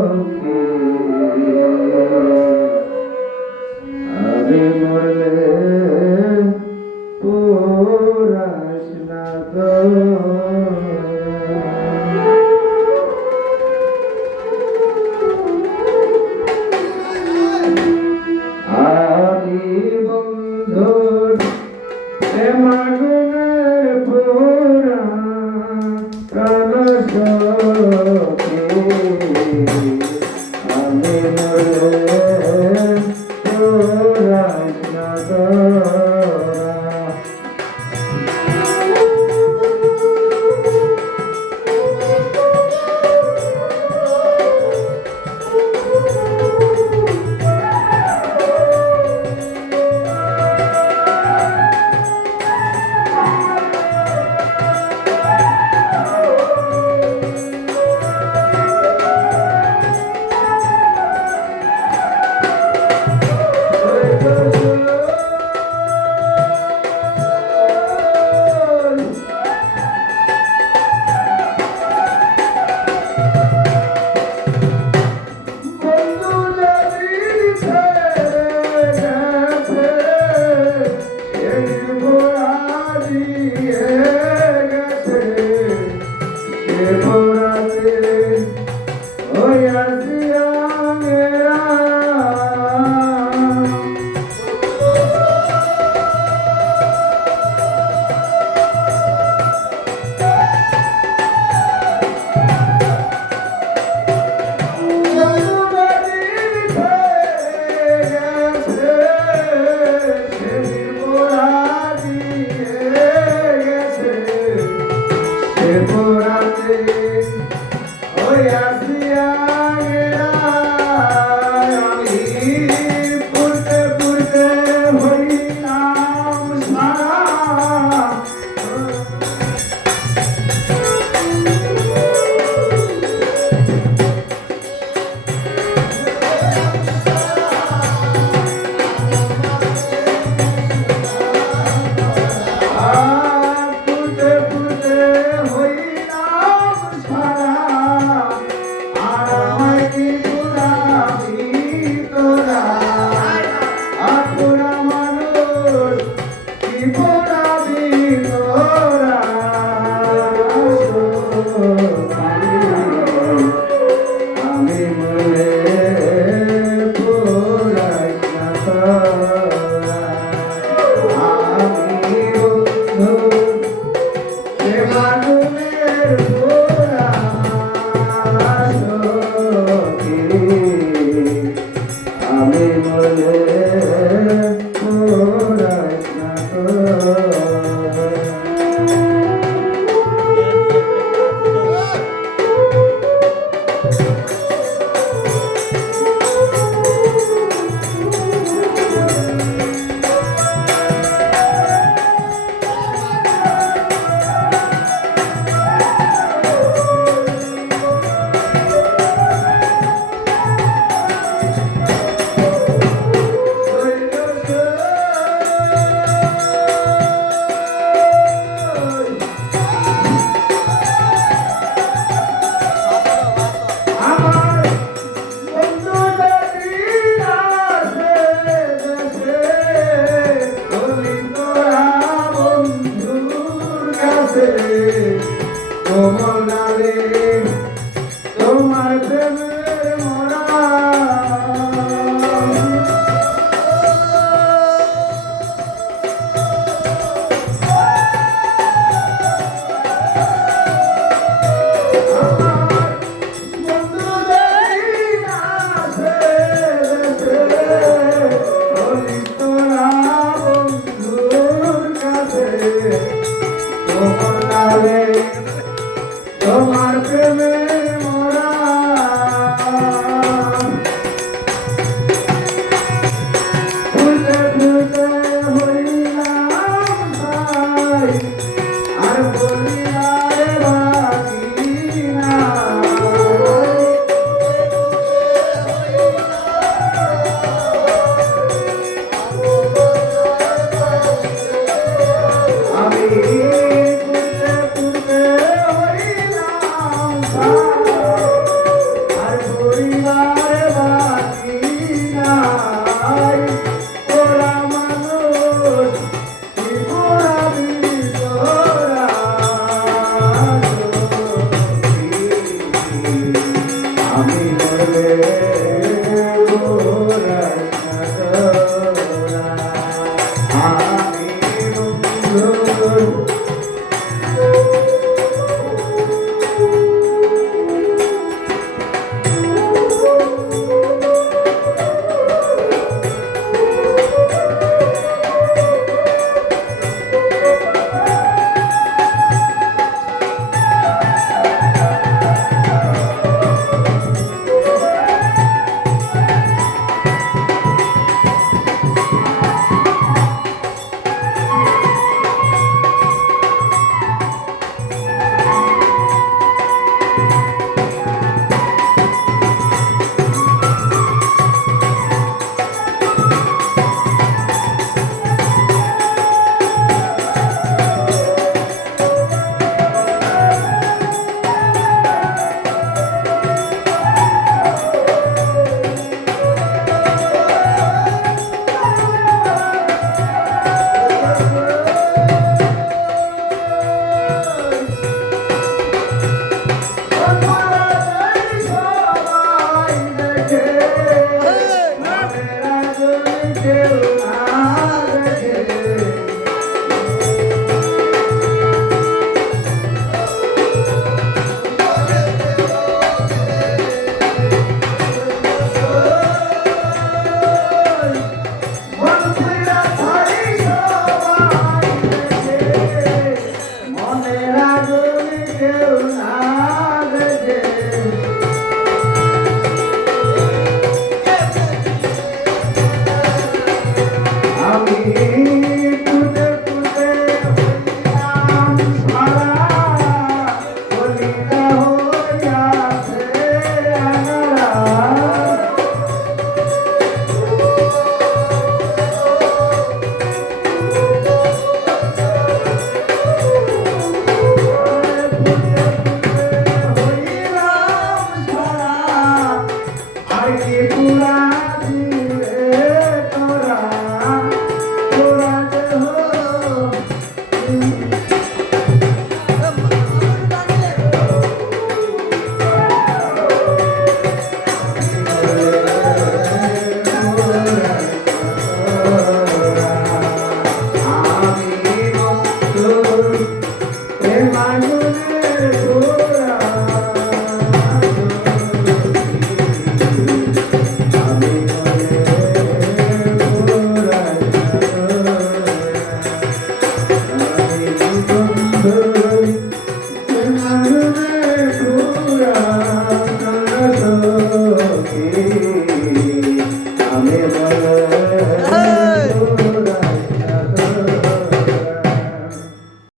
আমি Everybody. কাছে, কমলারে তোমার প্রেমের আমি Yeah.